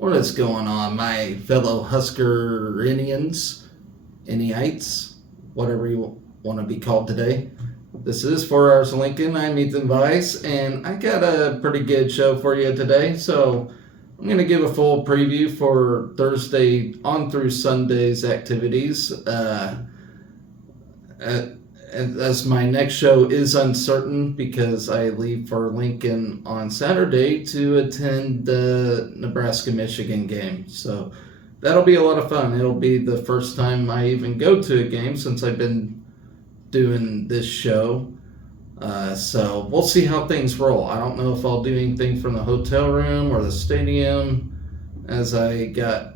What is going on, my fellow Husker Indians, Indiites, whatever you want to be called today? This is 4 Hours of Lincoln. I'm Ethan Weiss, and I got a pretty good show for you today. So I'm going to give a full preview for Thursday on through Sunday's activities. As my next show is uncertain because I leave for Lincoln on Saturday to attend the Nebraska-Michigan game. So that'll be a lot of fun. It'll be the first time I even go to a game since I've been doing this show. So we'll see how things roll. I don't know if I'll do anything from the hotel room or the stadium, as I got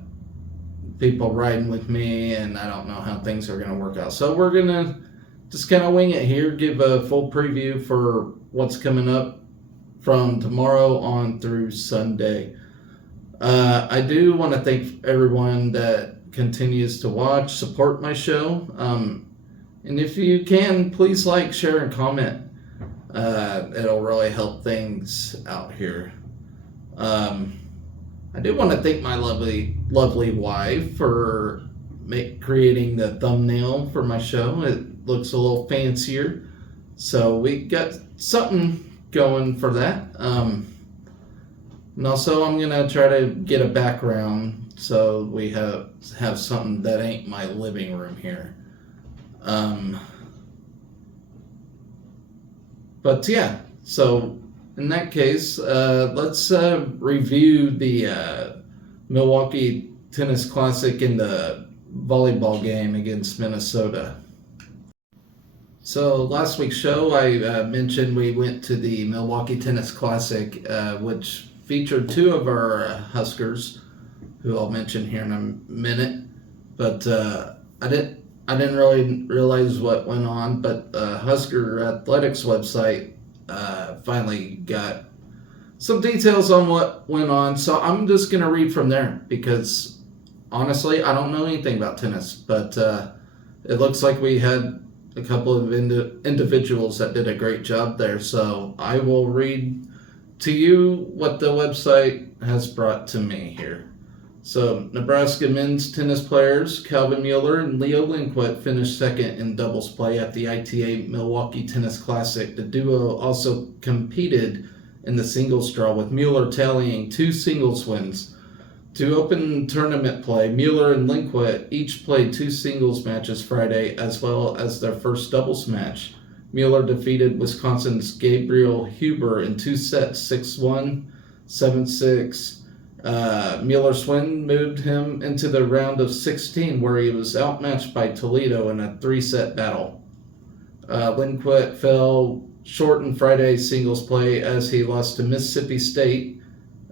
people riding with me and I don't know how things are going to work out. So we're going to just kind of wing it here, give a full preview for what's coming up from tomorrow on through Sunday. I do want to thank everyone that continues to watch, support my show. And if you can, please like, share, and comment. It'll really help things out here. I do want to thank my lovely wife for creating the thumbnail for my show. It looks a little fancier, so we got something going for that. And also I'm gonna try to get a background so we have something that ain't my living room here. But yeah, so in that case, let's review the Milwaukee Tennis Classic in the volleyball game against Minnesota. So last week's show, I mentioned we went to the Milwaukee Tennis Classic, which featured two of our Huskers, who I'll mention here in a minute. But I didn't really realize what went on. But Husker Athletics website finally got some details on what went on. So I'm just gonna read from there because honestly, I don't know anything about tennis. But it looks like we had a couple of individuals that did a great job there. So I will read to you what the website has brought to me here. So Nebraska men's tennis players Calvin Mueller and Leo Lindquist finished second in doubles play at the ITA Milwaukee Tennis Classic. The duo also competed in the singles draw, with Mueller tallying 2 singles wins. To open tournament play, Mueller and Lindquist each played 2 singles matches Friday, as well as their first doubles match. Mueller defeated Wisconsin's Gabriel Huber in 2 sets, 6-1, 7-6. Mueller's win moved him into the round of 16, where he was outmatched by Toledo in a 3-set battle. Lindquist fell short in Friday's singles play as he lost to Mississippi State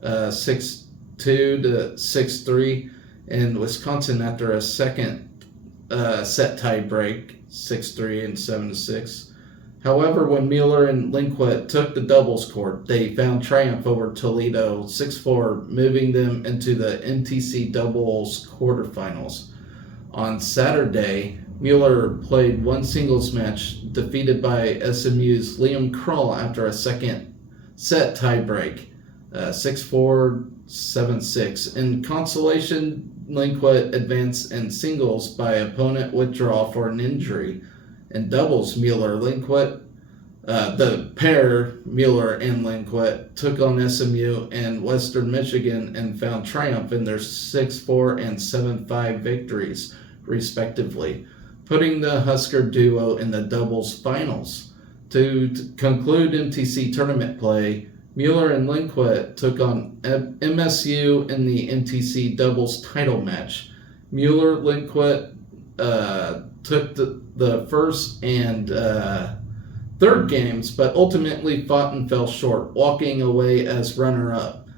6-2 to 6-3 in Wisconsin after a second set tie break, 6-3 and 7-6. However, when Mueller and Lindquist took the doubles court, they found triumph over Toledo 6-4, moving them into the NTC doubles quarterfinals. On Saturday, Mueller played 1 singles match, defeated by SMU's Liam Krull after a second set tiebreak, 6-4, 7-6. In consolation, Lindquist advanced in singles by opponent withdrawal for an injury. In doubles, Mueller-Lindquist, the pair, Mueller and Lindquist, took on SMU and Western Michigan and found triumph in their 6-4 and 7-5 victories, respectively, putting the Husker duo in the doubles finals. To conclude MTC tournament play, Mueller and Lindquist took on MSU in the NTC doubles title match. Mueller-Lindquist took the first and third games, but ultimately fought and fell short, walking away as runner-up.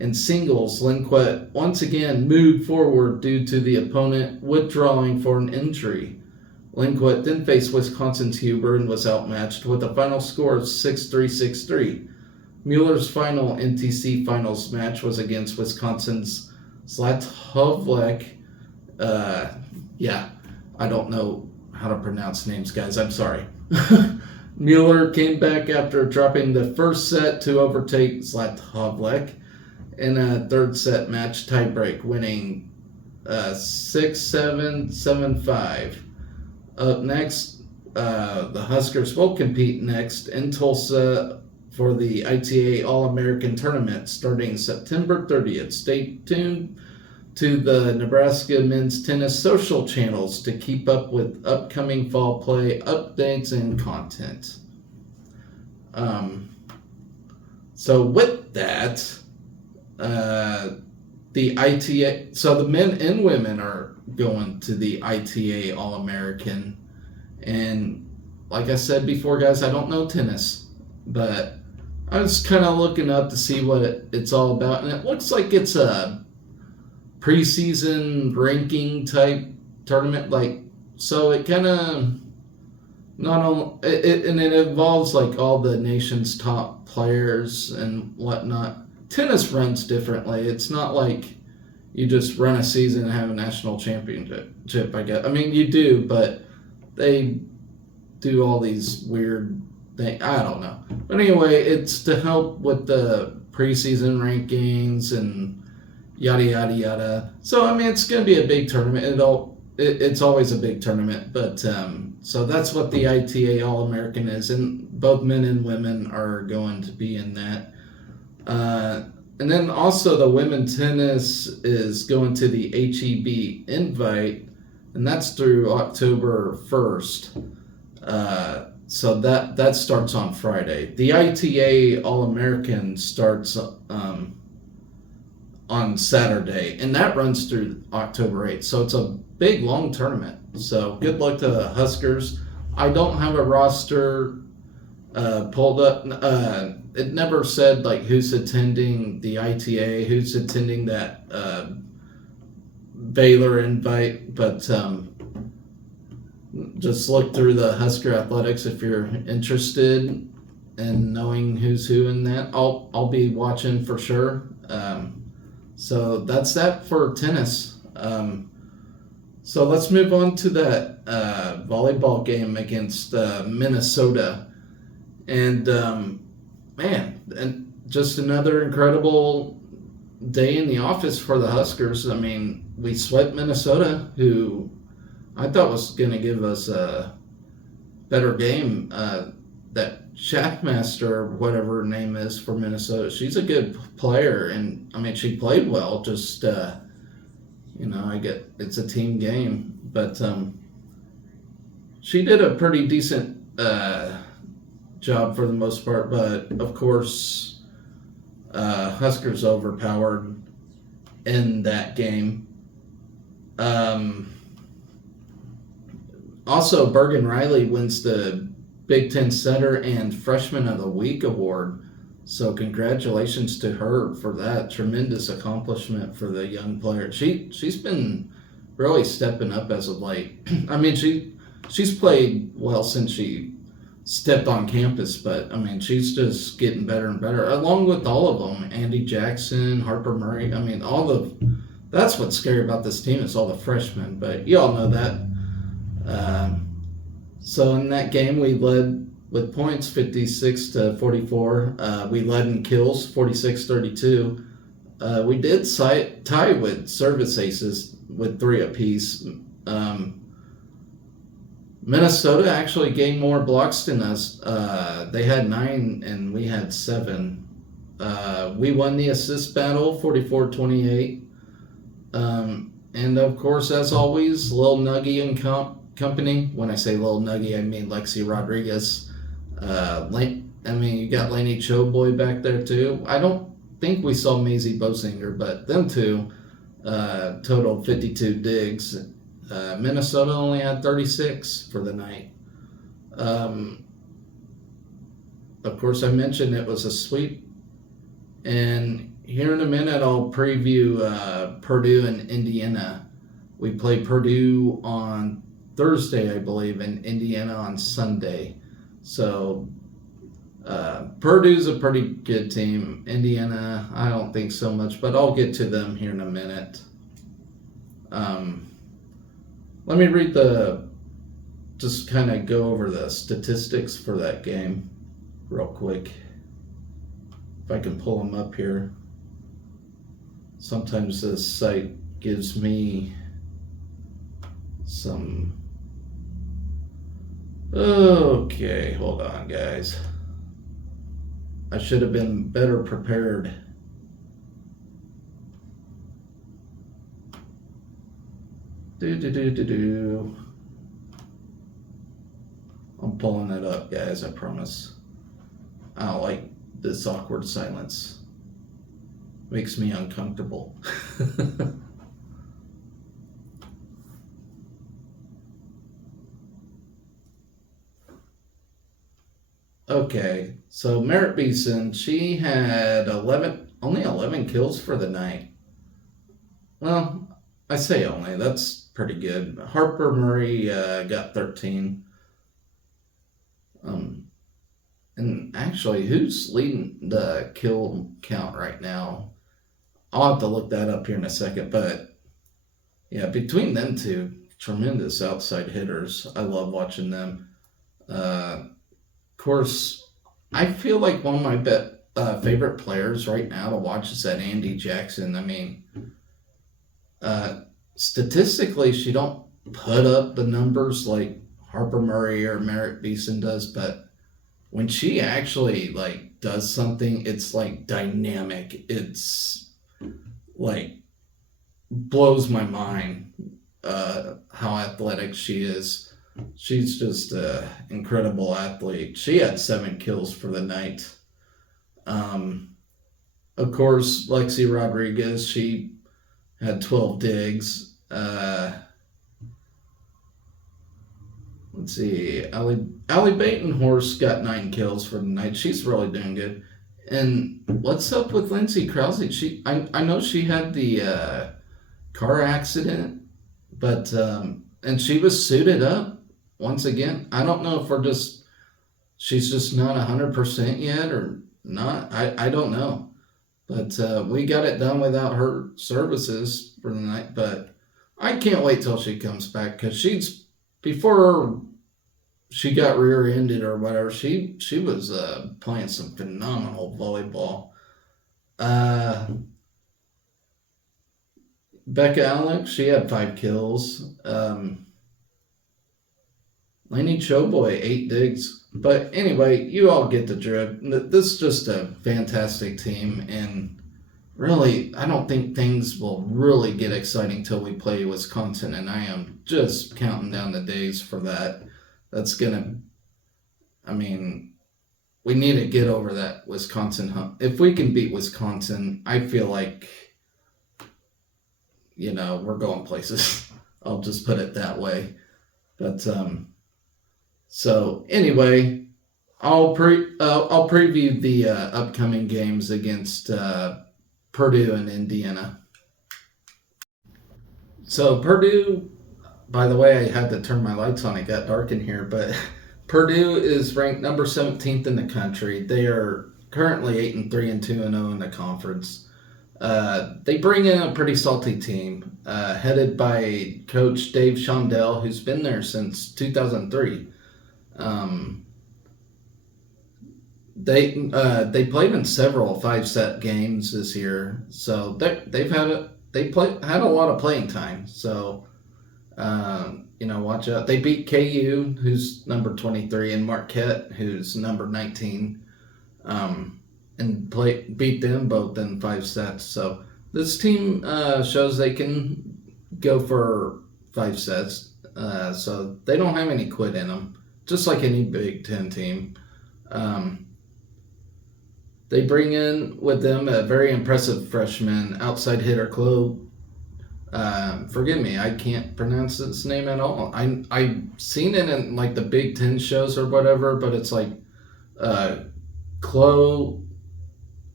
In singles, Lindquist once again moved forward due to the opponent withdrawing for an injury. Lindquist then faced Wisconsin's Huber and was outmatched with a final score of 6-3, 6-3. Mueller's final NTC finals match was against Wisconsin's Zlatovlek. I don't know how to pronounce names, guys. I'm sorry. Mueller came back after dropping the first set to overtake Zlatovlek in a third set match tiebreak, winning 6-7, 7-5. Up next, the Huskers will compete next in Tulsa for the ITA All-American Tournament starting September 30th. Stay tuned to the Nebraska men's tennis social channels to keep up with upcoming fall play updates and content. So with that, the ITA, so the men and women are going to the ITA All-American. And like I said before, guys, I don't know tennis, but I was kind of looking up to see what it's all about. And it looks like it's a preseason ranking type tournament. So it kind of, not only, it involves like all the nation's top players and whatnot. Tennis runs differently. It's not like you just run a season and have a national championship, I guess. I mean, you do, but they do all these weird things. I don't know. But anyway, it's to help with the preseason rankings and yada, yada, yada. So, I mean, it's going to be a big tournament. It's always a big tournament. But so that's what the ITA All-American is. And both men and women are going to be in that. And then also the women's tennis is going to the HEB Invite, and that's through October 1st. So that starts on Friday. The ITA All-American starts on Saturday, and that runs through October 8th. So it's a big, long tournament. So good luck to the Huskers. I don't have a roster pulled up. It never said like who's attending the ITA, who's attending that Baylor invite, but just look through the Husker Athletics if you're interested in knowing who's who in that. I'll be watching for sure. So that's that for tennis. So let's move on to that volleyball game against Minnesota. And and just another incredible day in the office for the Huskers. I mean, we swept Minnesota, who I thought was going to give us a better game. That Shackmaster, whatever her name is for Minnesota, she's a good player, and I mean, she played well. Just I get it's a team game, but she did a pretty decent job for the most part. But of course, Huskers overpowered in that game. Also, Bergen Riley wins the Big Ten Setter and Freshman of the Week award. So congratulations to her for that tremendous accomplishment for the young player. She's been really stepping up as of late. I mean, she's played well since she stepped on campus, but I mean, she's just getting better and better, along with all of them. Andy Jackson, Harper Murray. I mean, that's what's scary about this team is all the freshmen, but you all know that. So in that game, we led with points 56-44. We led in kills 46-32. We did tie with service aces with 3 apiece. Minnesota actually gained more blocks than us. They had 9 and we had 7. We won the assist battle 44-28. And of course, as always, Lil Nuggy and company. When I say Lil Nuggy, I mean Lexi Rodriguez. You got Lainey Choboy back there too. I don't think we saw Maisie Bosinger, but them two totaled 52 digs. Minnesota only had 36 for the night. Of course, I mentioned it was a sweep. And here in a minute, I'll preview Purdue and Indiana. We play Purdue on Thursday, I believe, and Indiana on Sunday. So Purdue's a pretty good team. Indiana, I don't think so much, but I'll get to them here in a minute. Let me read just kind of go over the statistics for that game real quick. If I can pull them up here. Sometimes this site gives me some... Okay, hold on, guys. I should have been better prepared. I'm pulling it up, guys, I promise. I don't like this awkward silence. Makes me uncomfortable. Okay, so Merritt Beeson, she had only 11 kills for the night. Well, I say only, that's pretty good. Harper Murray got 13. And actually, who's leading the kill count right now? I'll have to look that up here in a second, but yeah, between them two, tremendous outside hitters. I love watching them. Of course, I feel like one of my favorite players right now to watch is that Andy Jackson. I mean, statistically, she don't put up the numbers like Harper Murray or Merritt Beeson does, but when she actually like does something, it's like dynamic. It's like blows my mind how athletic she is. She's just an incredible athlete. She had 7 kills for the night. Of course, Lexi Rodriguez, she had 12 digs. Let's see, Allie Batenhorst got 9 kills for the night. She's really doing good. And what's up with Lindsay Krause? I know she had the car accident, but and she was suited up once again. I don't know if she's just not 100% yet or not. I don't know, but we got it done without her services for the night. But I can't wait till she comes back, because before she got rear-ended or whatever, she was playing some phenomenal volleyball. Becca Alex, she had 5 kills. Lainey Choboy, 8 digs. But anyway, you all get the drift. This is just a fantastic team, and really, I don't think things will really get exciting till we play Wisconsin, and I am just counting down the days for that. We need to get over that Wisconsin hump. If we can beat Wisconsin, I feel like, we're going places. I'll just put it that way. But, so anyway, I'll preview the upcoming games against Purdue and Indiana. So Purdue, by the way, I had to turn my lights on. It got dark in here, but Purdue is ranked number 17th in the country. They are currently 8-3 and 2-0 in the conference. They bring in a pretty salty team, headed by Coach Dave Shondell, who's been there since 2003. They played in several 5-set games this year, so they've had a lot of playing time. So watch out. They beat KU, who's number 23, and Marquette, who's number 19, and beat them both in 5 sets. So this team shows they can go for 5 sets. So they don't have any quit in them, just like any Big Ten team. They bring in with them a very impressive freshman outside hitter, Chloe. Forgive me, I can't pronounce this name at all. I've seen it in like the Big Ten shows or whatever, but it's like Chloe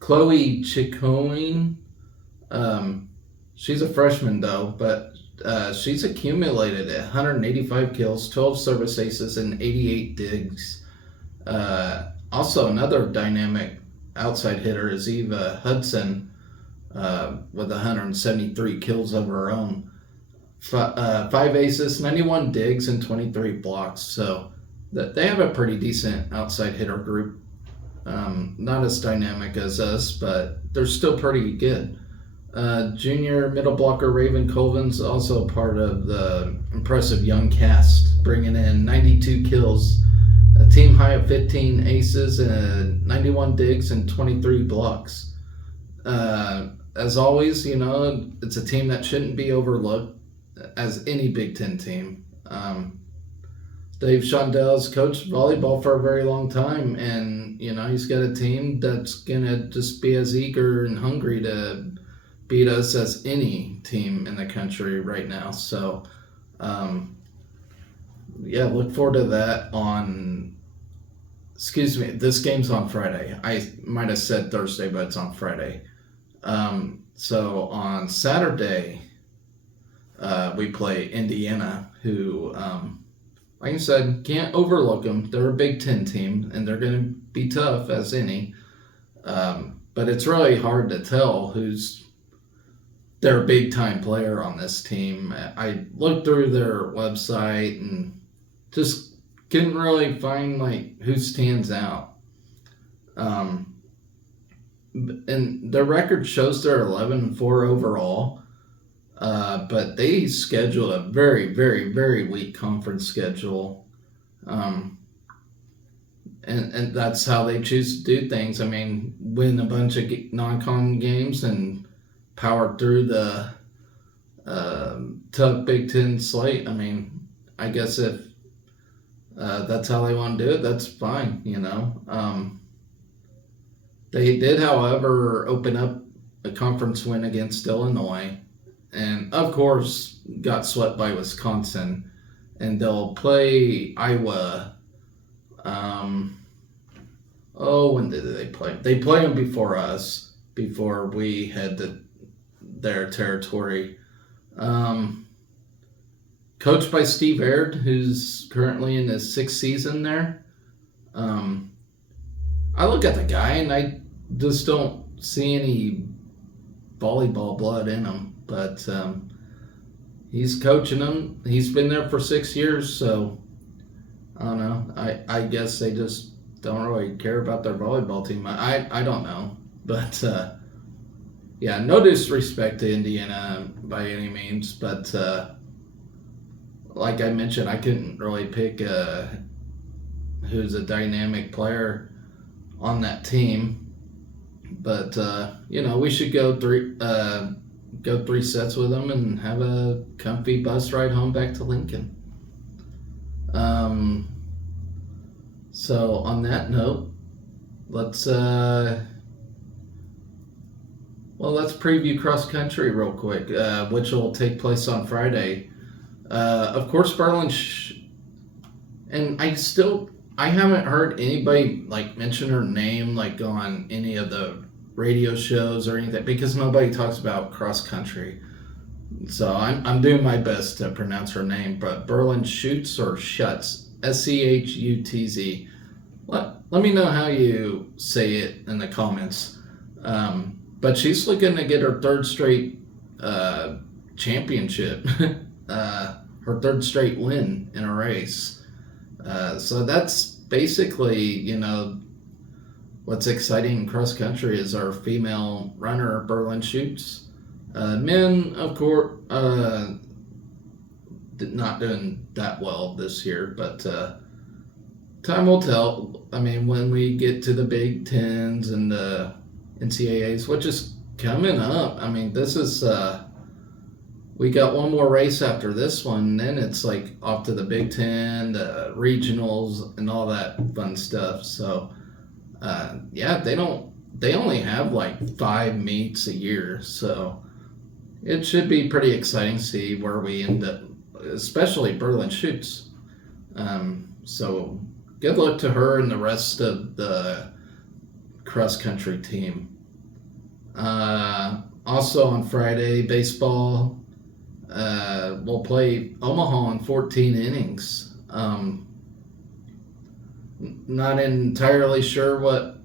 Chicoine. She's a freshman though, but she's accumulated 185 kills, 12 service aces, and 88 digs. Also, another dynamic outside hitter is Eva Hudson, with 173 kills of her own. 5 aces, 91 digs, and 23 blocks. So they have a pretty decent outside hitter group. Not as dynamic as us, but they're still pretty good. Junior middle blocker Raven Colvin's also part of the impressive young cast, bringing in 92 kills, a team high of 15 aces, and 91 digs and 23 blocks. As always, it's a team that shouldn't be overlooked, as any Big Ten team. Dave Shondel's coached volleyball for a very long time, and he's got a team that's gonna just be as eager and hungry to beat us as any team in the country right now. So, look forward to that this game's on Friday. I might have said Thursday, but it's on Friday. So on Saturday, we play Indiana, who, like I said, can't overlook them. They're a Big Ten team, and they're going to be tough as any. But it's really hard to tell who's their big-time player on this team. I looked through their website and just couldn't really find who stands out. And their record shows they're 11-4 overall, but they scheduled a very, very, very weak conference schedule, and that's how they choose to do things. I mean, win a bunch of non-con games and power through the tough Big Ten slate. I mean, I guess if that's how they want to do it, that's fine, They did, however, open up a conference win against Illinois, and of course got swept by Wisconsin, and they'll play Iowa. When did they play? They play them before us, before we head to their territory. Coached by Steve Aird, who's currently in his 6th season there. I look at the guy and I just don't see any volleyball blood in him, but he's coaching them. He's been there for 6 years, so I don't know. I guess they just don't really care about their volleyball team. I don't know, but no disrespect to Indiana by any means, but like I mentioned, I couldn't really pick who's a dynamic player on that team. But we should go three sets with them and have a comfy bus ride home back to Lincoln. So on that note, let's preview cross country real quick, which will take place on Friday. Of course, Berlin, and I haven't heard anybody mention her name on any of the radio shows or anything, because nobody talks about cross country. So I'm doing my best to pronounce her name, but Berlin Schutz or Schutz, Schutz. Let me know how you say it in the comments. But she's looking to get her 3rd straight championship, her 3rd straight win in a race. So that's basically, what's exciting in cross country is our female runner, Berlin Schutz. Men, of course, not doing that well this year, but time will tell. I mean, when we get to the Big Tens and the NCAAs, which is coming up, I mean, this is, we got one more race after this one, then it's off to the Big Ten, the regionals, and all that fun stuff. So, they only have 5 meets a year, so it should be pretty exciting to see where we end up, especially Berlin Schutz. So good luck to her and the rest of the cross-country team. Also on Friday, baseball. We'll play Omaha in 14 innings. Not entirely sure what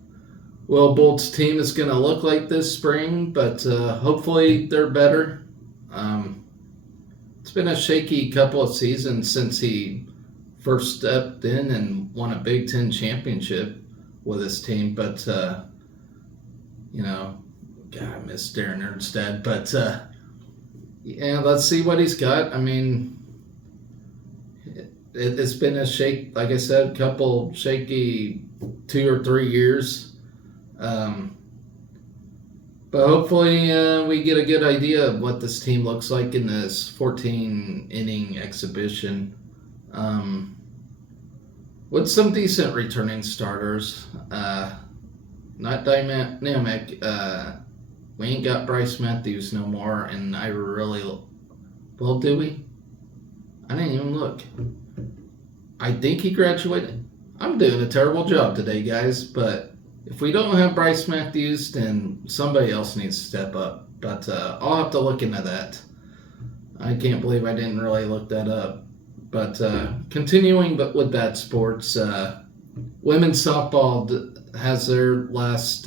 Will Bolt's team is going to look like this spring, but hopefully they're better. It's been a shaky couple of seasons since he first stepped in and won a Big Ten championship with his team, but God, I miss Darren Ernstad, but yeah, let's see what he's got. I mean, it's been like I said, couple shaky 2 or 3 years. But hopefully we get a good idea of what this team looks like in this 14-inning exhibition. With some decent returning starters. Not dynamic. We ain't got Bryce Matthews no more, and I really... Well, do we? I didn't even look. I think he graduated. I'm doing a terrible job today, guys, but if we don't have Bryce Matthews, then somebody else needs to step up. But I'll have to look into that. I can't believe I didn't really look that up. But continuing with that sports, women's softball has their last,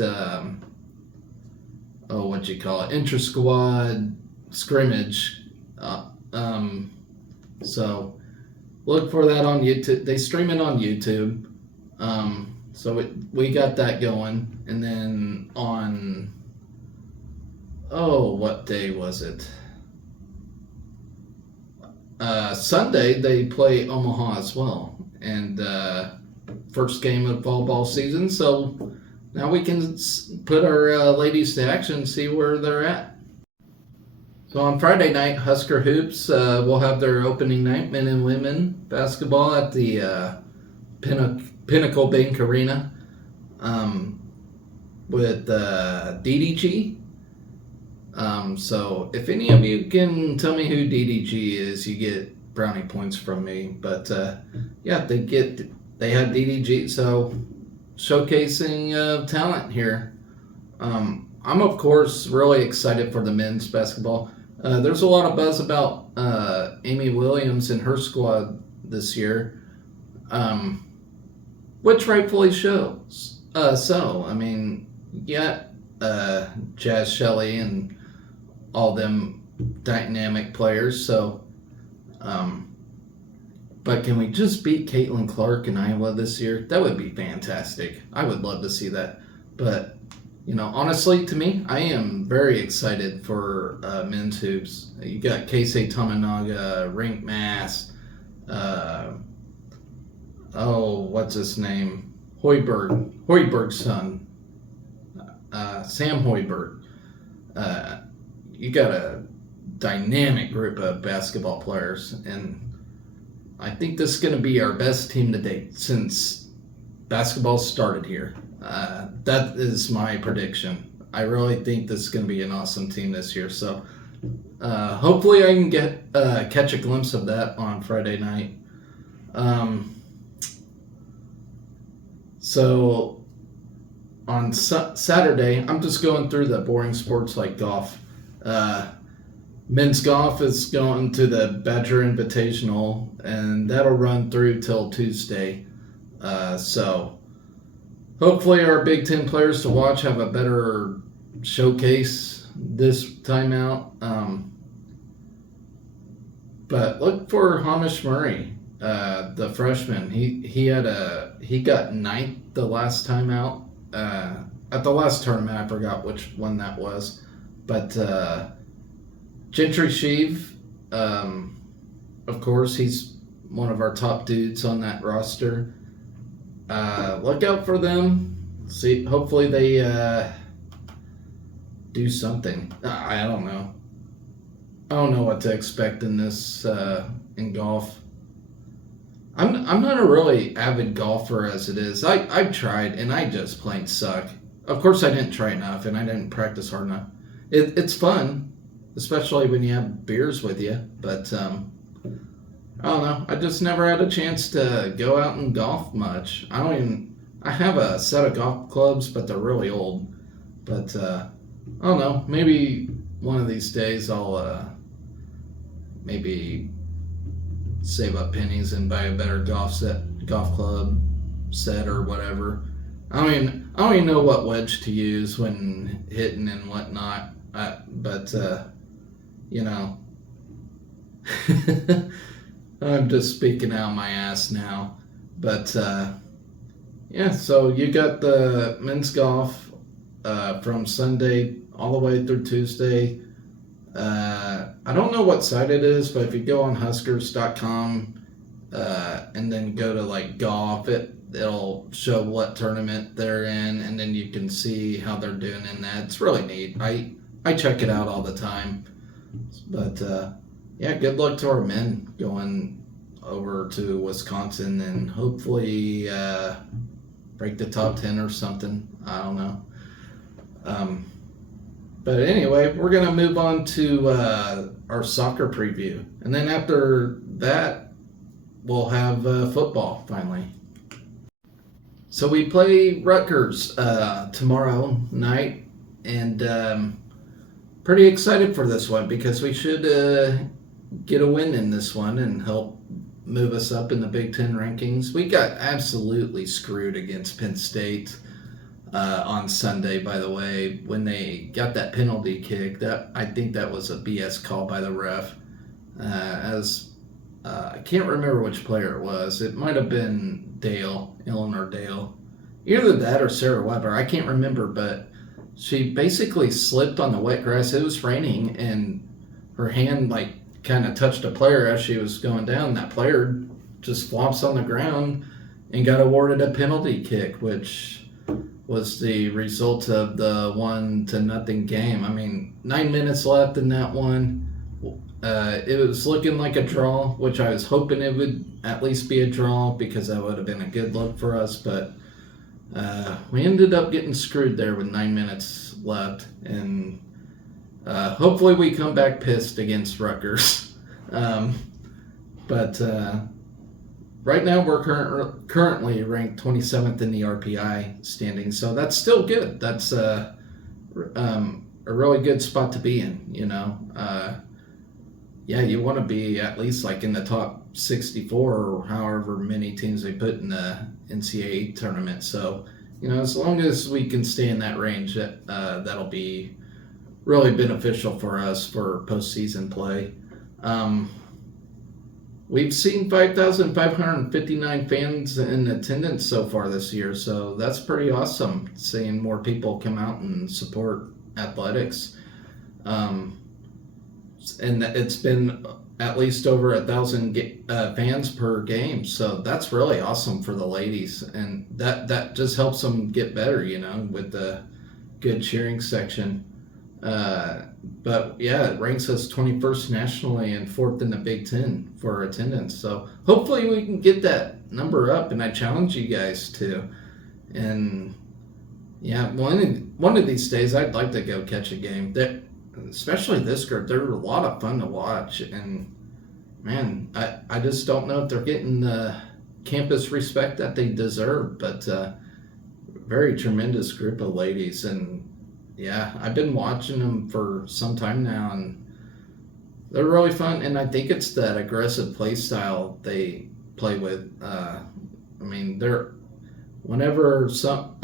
intra-squad scrimmage. So look for that on YouTube. They stream it on YouTube. So we got that going. And then on, what day was it? Sunday, they play Omaha as well. And first game of volleyball season. So now we can put our ladies to action and see where they're at. So on Friday night, Husker Hoops will have their opening night, men and women basketball at the Pinnacle Bank Arena with DDG. So if any of you can tell me who DDG is, you get brownie points from me. But yeah, they have DDG, so showcasing talent here. I'm of course really excited for the men's basketball. There's a lot of buzz about Amy Williams and her squad this year, which rightfully shows. So I mean, yeah, Jazz Shelley and all them dynamic players. So, but can we just beat Caitlin Clark in Iowa this year? That would be fantastic. I would love to see that. But honestly, to me, I am very excited for men's hoops. You got Keisei Tominaga, Rink Mass, what's his name? Hoiberg's son, Sam Hoiberg. You got a dynamic group of basketball players, and I think this is going to be our best team to date since basketball started here. That is my prediction. I really think this is going to be an awesome team this year. So hopefully I can catch a glimpse of that on Friday night. So on Saturday, I'm just going through the boring sports like golf. Men's golf is going to the Badger Invitational, and that'll run through till Tuesday. So hopefully our Big Ten players to watch have a better showcase this time out. But look for Hamish Murray, the freshman. He got ninth the last time out. At the last tournament, I forgot which one that was. But Gentry Sheave, of course, he's one of our top dudes on that roster. Look out for them. See, hopefully they do something. I don't know. I don't know what to expect in this in golf. I'm not a really avid golfer as it is. I've tried and I just plain suck. Of course, I didn't try enough and I didn't practice hard enough. It's fun, especially when you have beers with you. But I don't know. I just never had a chance to go out and golf much. I have a set of golf clubs, but they're really old. But I don't know. Maybe one of these days I'll maybe save up pennies and buy a better golf club set or whatever. I don't even know what wedge to use when hitting and whatnot. But I'm just speaking out my ass now. But yeah, so you got the men's golf from Sunday all the way through Tuesday. I don't know what site it is, but if you go on Huskers.com and then go to like golf, it'll show what tournament they're in, and then you can see how they're doing in that. It's really neat. I check it out all the time. But yeah, good luck to our men going over to Wisconsin and hopefully break the top 10 or something. I don't know. But anyway, we're going to move on to our soccer preview. And then after that, we'll have football finally. So we play Rutgers tomorrow night. And pretty excited for this one because we should get a win in this one and help move us up in the Big Ten rankings. We got absolutely screwed against Penn State on Sunday, by the way, when they got that penalty kick. I think that was a BS call by the ref. I can't remember which player it was. It might have been Eleanor Dale. Either that or Sarah Weber. I can't remember, but she basically slipped on the wet grass. It was raining, and her hand kind of touched a player as she was going down. That player just flops on the ground and got awarded a penalty kick, which was the result of the 1-0 game. I mean, 9 minutes left in that one. It was looking like a draw, which I was hoping it would at least be a draw because that would have been a good look for us. But we ended up getting screwed there with 9 minutes left. And hopefully we come back pissed against Rutgers. But right now we're currently ranked 27th in the RPI standing, so that's still good. That's a really good spot to be in, you know. Yeah, you want to be at least in the top 64 or however many teams they put in the NCAA tournament. So, you know, as long as we can stay in that range, that'll be really beneficial for us for postseason play. We've seen 5,559 fans in attendance so far this year, so that's pretty awesome, seeing more people come out and support athletics. And it's been at least over 1,000 fans per game, so that's really awesome for the ladies, and that just helps them get better, you know, with the good cheering section. But yeah, it ranks us 21st nationally and 4th in the Big Ten for attendance. So hopefully we can get that number up, and I challenge you guys to. And yeah, one of these days I'd like to go catch a game. Especially this group, they're a lot of fun to watch. And man, I just don't know if they're getting the campus respect that they deserve. But very tremendous group of ladies. And yeah, I've been watching them for some time now, and they're really fun. And I think it's that aggressive play style they play with. I mean, whenever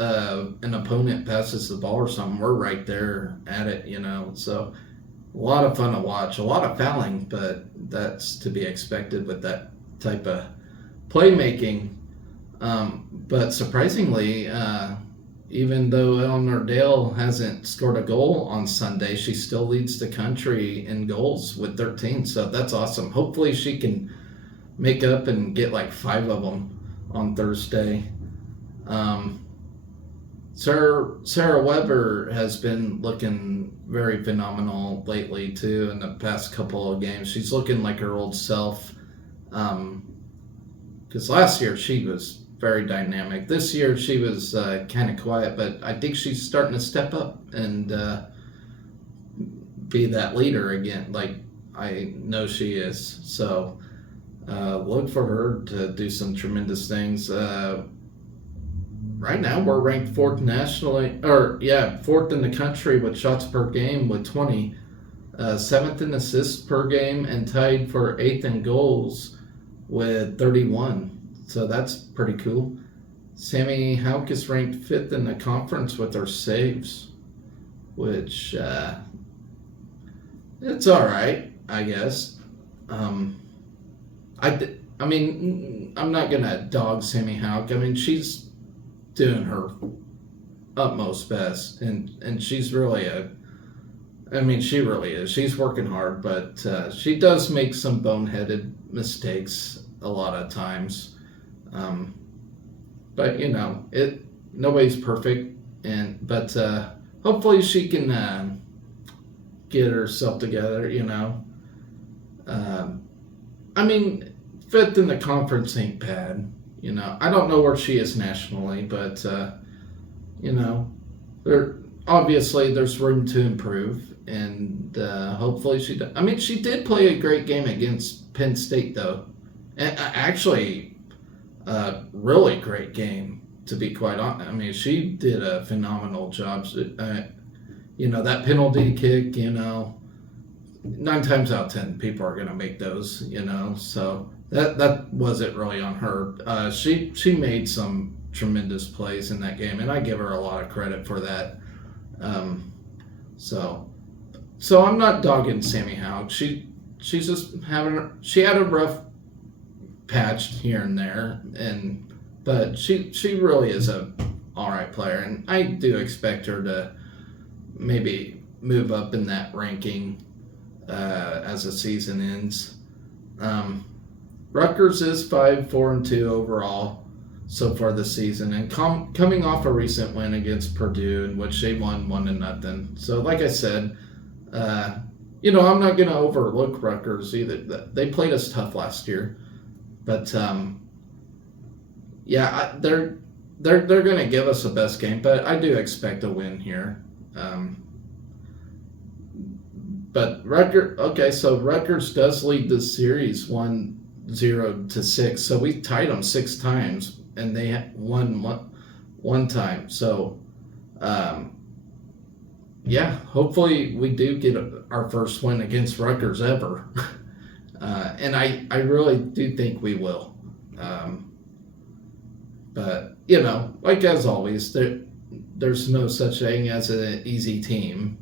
an opponent passes the ball or something, we're right there at it, you know. So a lot of fun to watch. A lot of fouling, but that's to be expected with that type of playmaking. But surprisingly, even though Eleanor Dale hasn't scored a goal on Sunday, she still leads the country in goals with 13. So that's awesome. Hopefully she can make up and get 5 of them on Thursday. Sarah Weber has been looking very phenomenal lately too in the past couple of games. She's looking like her old self. Because last year she was very dynamic. This year she was kind of quiet, but I think she's starting to step up and be that leader again, like I know she is. So look for her to do some tremendous things. Right now we're ranked 4th nationally, 4th in the country with shots per game with 20, 7th in assists per game, and tied for 8th in goals with 31. So that's pretty cool. Sammy Houck is ranked 5th in the conference with her saves, which it's all right, I guess. I mean, I'm not gonna dog Sammy Houck. I mean, she's doing her utmost best, and she's really a I mean, she really is. She's working hard, but she does make some boneheaded mistakes a lot of times. Um, but nobody's perfect, but hopefully she can get herself together. I mean, fifth in the conference ain't bad. I don't know where she is nationally, but there obviously there's room to improve, and hopefully she does. I mean, she did play a great game against Penn State, though, and actually, really great game, to be quite honest. I mean, she did a phenomenal job. That penalty kick, 9 times out of 10, people are going to make those, so that wasn't really on her. She made some tremendous plays in that game, and I give her a lot of credit for that. So I'm not dogging Sammy Houck. She's just she had a rough patch here and there, but she really is a all right player, and I do expect her to maybe move up in that ranking as the season ends. Rutgers is 5-4-2 overall so far this season, and coming off a recent win against Purdue, in which they won 1-0. So, like I said, I'm not going to overlook Rutgers either. They played us tough last year, but they're going to give us the best game. But I do expect a win here. But Rutgers does lead the series 1-0-6. So we tied them 6 times, and they won one time. So, hopefully we do get our first win against Rutgers ever. And I really do think we will. But, like as always, there's no such thing as an easy team.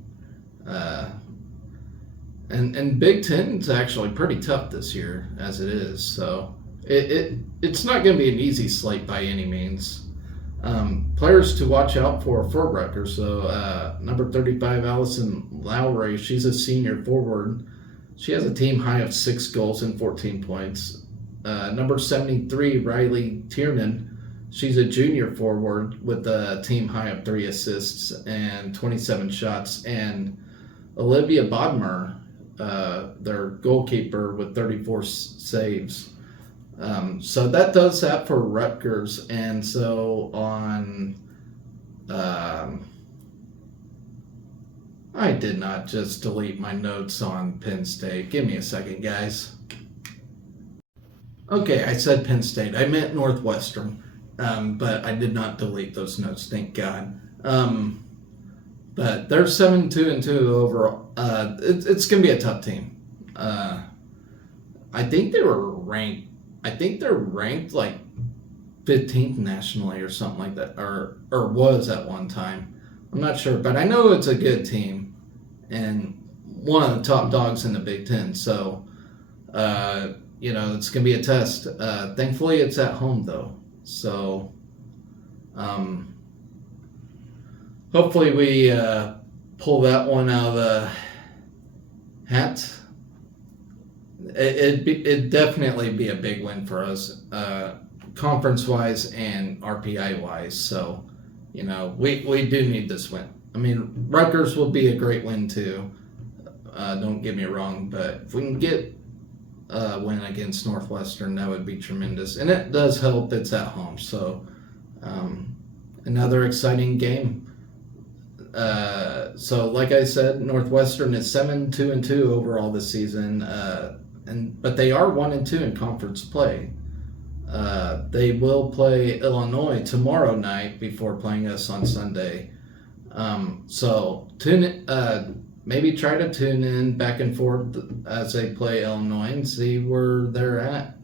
And Big Ten is actually pretty tough this year as it is. So it's not going to be an easy slate by any means. Players to watch out for Rutgers. So number 35, Allison Lowry, she's a senior forward. She has a team high of 6 goals and 14 points. Number 73, Riley Tiernan, she's a junior forward with a team high of 3 assists and 27 shots. And Olivia Bodmer, their goalkeeper, with 34 saves. So that does that for Rutgers. And so on, I did not just delete my notes on Penn State. Give me a second, guys. Okay, I said Penn State. I meant Northwestern, but I did not delete those notes, thank God. But they're 7-2-2 overall. It's going to be a tough team. I think they were ranked. I think they're ranked like 15th nationally or something like that, or was at one time. I'm not sure, but I know it's a good team and one of the top dogs in the Big Ten. So, it's going to be a test. Thankfully, it's at home though. So, hopefully we pull that one out of the hat. It'd definitely be a big win for us, conference-wise and RPI-wise. So, we do need this win. I mean, Rutgers will be a great win too. Don't get me wrong, but if we can get a win against Northwestern, that would be tremendous. And it does help it's at home. So, another exciting game. So like I said, Northwestern is 7-2-2 overall this season, but they are 1-2 in conference play. They will play Illinois tomorrow night before playing us on Sunday. So maybe try to tune in back and forth as they play Illinois and see where they're at.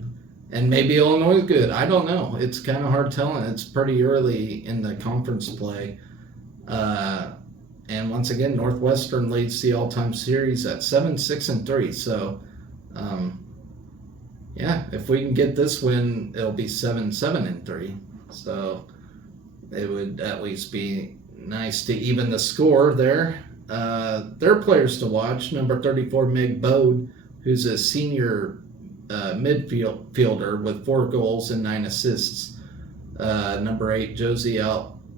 And maybe Illinois is good. I don't know. It's kind of hard telling. It's pretty early in the conference play. And once again, Northwestern leads the all-time series at 7-6-3. So, if we can get this win, it'll be 7-7-3. So it would at least be nice to even the score there. They're players to watch. Number 34, Meg Bode, who's a senior midfielder with 4 goals and 9 assists. Number 8, Josie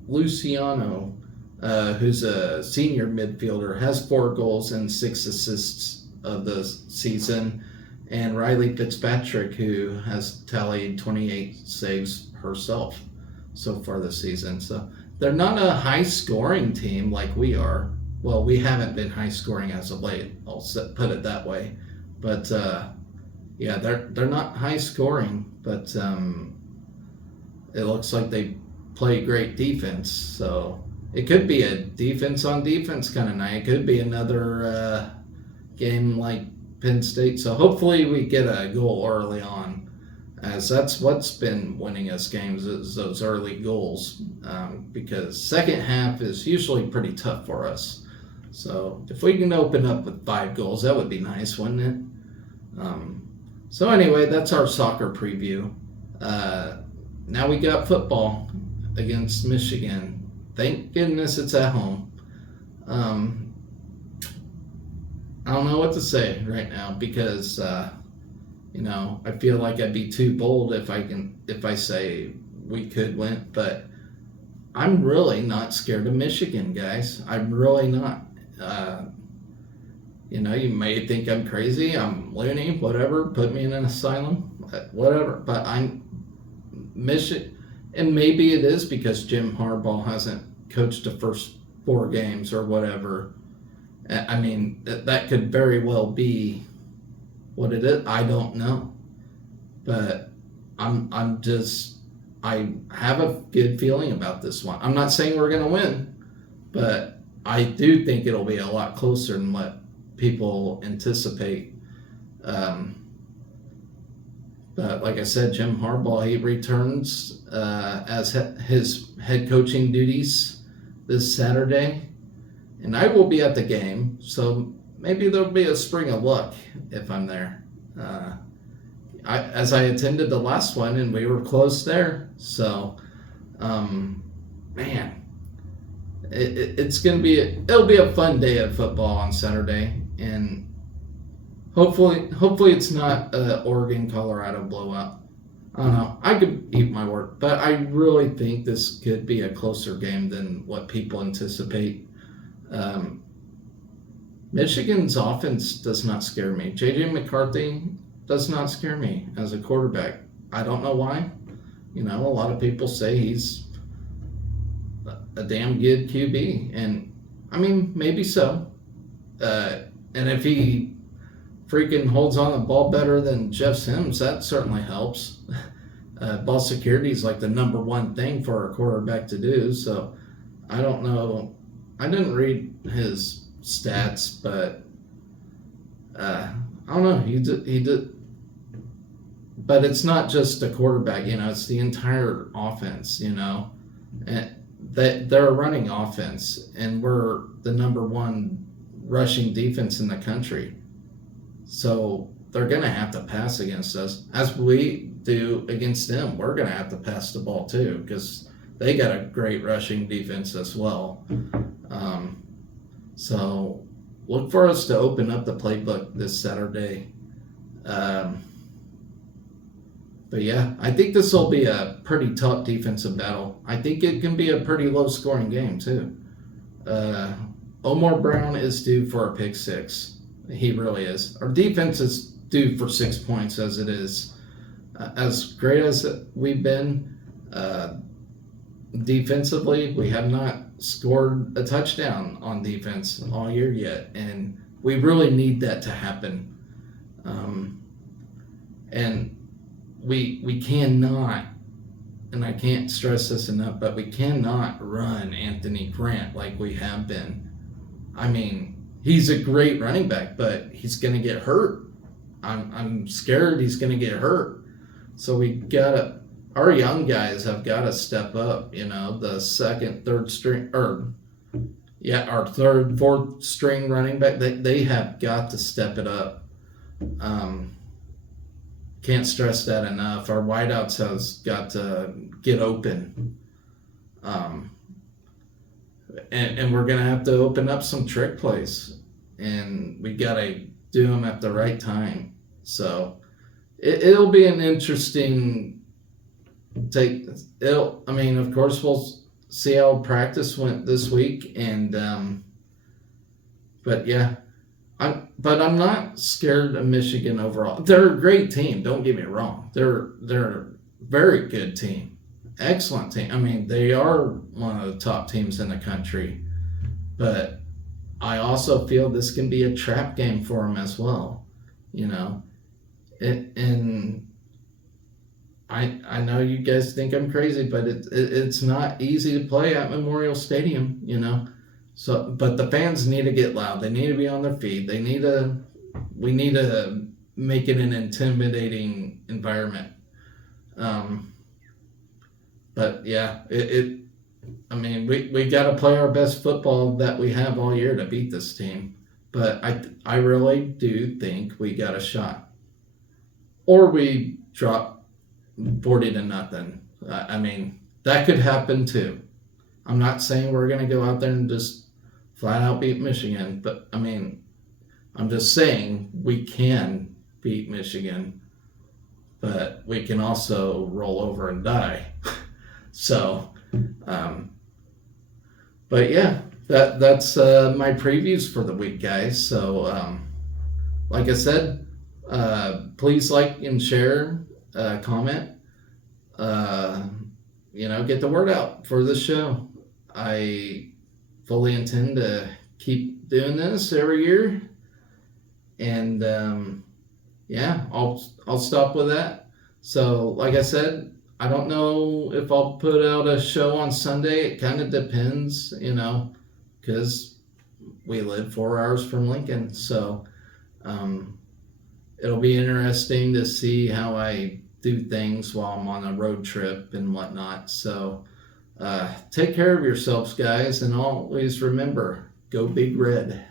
Luciano, who's a senior midfielder, has 4 goals and 6 assists of the season. And Riley Fitzpatrick, who has tallied 28 saves herself so far this season. So they're not a high-scoring team like we are. Well, we haven't been high-scoring as of late. I'll put it that way. But yeah, they're not high-scoring, but it looks like they play great defense. So it could be a defense-on-defense kind of night. It could be another game like Penn State. So hopefully we get a goal early on, as that's what's been winning us games, is those early goals, because second half is usually pretty tough for us. So if we can open up with 5 goals, that would be nice, wouldn't it? So anyway, that's our soccer preview. Now we got football against Michigan. Thank goodness it's at home. I don't know what to say right now, because I feel like I'd be too bold if I say we could win, but I'm really not scared of Michigan, guys. I'm really not. You may think I'm crazy, I'm loony, whatever, put me in an asylum, whatever, but I'm Michigan, and maybe it is because Jim Harbaugh hasn't coached the first 4 games or whatever. I mean, that could very well be what it is. I don't know, but I have a good feeling about this one. I'm not saying we're gonna win, but I do think it'll be a lot closer than what people anticipate. But like I said, Jim Harbaugh, he returns as his head coaching duties this Saturday. And I will be at the game, so maybe there'll be a spring of luck if I'm there. As I attended the last one, and we were close there. So, man, it'll be a fun day of football on Saturday, and hopefully it's not an Oregon-Colorado blowout. I don't know. I could eat my word, but I really think this could be a closer game than what people anticipate. Michigan's offense does not scare me. J.J. McCarthy does not scare me as a quarterback. I don't know why. A lot of people say he's a damn good QB, and I mean, maybe so. And if he freaking holds on the ball better than Jeff Sims, that certainly helps. Ball security is like the number one thing for a quarterback to do, so I don't know. I didn't read his stats, but I don't know. He did, but it's not just the quarterback. It's the entire offense. And they're a running offense, and we're the number 1 rushing defense in the country. So they're gonna have to pass against us, as we do against them. We're gonna have to pass the ball too, because they got a great rushing defense as well. So look for us to open up the playbook this Saturday. But yeah, I think this will be a pretty tough defensive battle. I think it can be a pretty low-scoring game too. Omar Brown is due for a pick 6. He really is. Our defense is due for 6 points as it is. As great as we've been defensively, we have not scored a touchdown on defense all year yet, and we really need that to happen. And we cannot, and I can't stress this enough, but we cannot run Anthony Grant like we have been. I mean, he's a great running back, but he's going to get hurt. I'm scared he's going to get hurt. So our young guys have got to step up, the second, third string, our third, fourth string running back, they have got to step it up. Can't stress that enough. Our wideouts has got to get open. And and we're gonna have to open up some trick plays, and we gotta do them at the right time. So it'll be an interesting take. I mean, of course, we'll see how practice went this week, and but yeah, I'm not scared of Michigan overall. They're a great team. Don't get me wrong. They're a very good team, excellent team. I mean, they are one of the top teams in the country, but I also feel this can be a trap game for them as well. You know, and I know you guys think I'm crazy, but it's not easy to play at Memorial Stadium. You know. So, but the fans need to get loud. They need to be on their feet. We need to make it an intimidating environment. But yeah, I mean, we got to play our best football that we have all year to beat this team. But I really do think we got a shot. Or we drop 40-0. I mean, that could happen too. I'm not saying we're going to go out there and just flat out beat Michigan, but I mean, I'm just saying we can beat Michigan, but we can also roll over and die. So, but yeah, that's my previews for the week, guys. So, like I said, please like and share, comment, get the word out for this show. I fully intend to keep doing this every year, and I'll stop with that. So, like I said, I don't know if I'll put out a show on Sunday. It kind of depends, because we live 4 hours from Lincoln. So it'll be interesting to see how I do things while I'm on a road trip and whatnot. So take care of yourselves, guys, and always remember, go Big Red.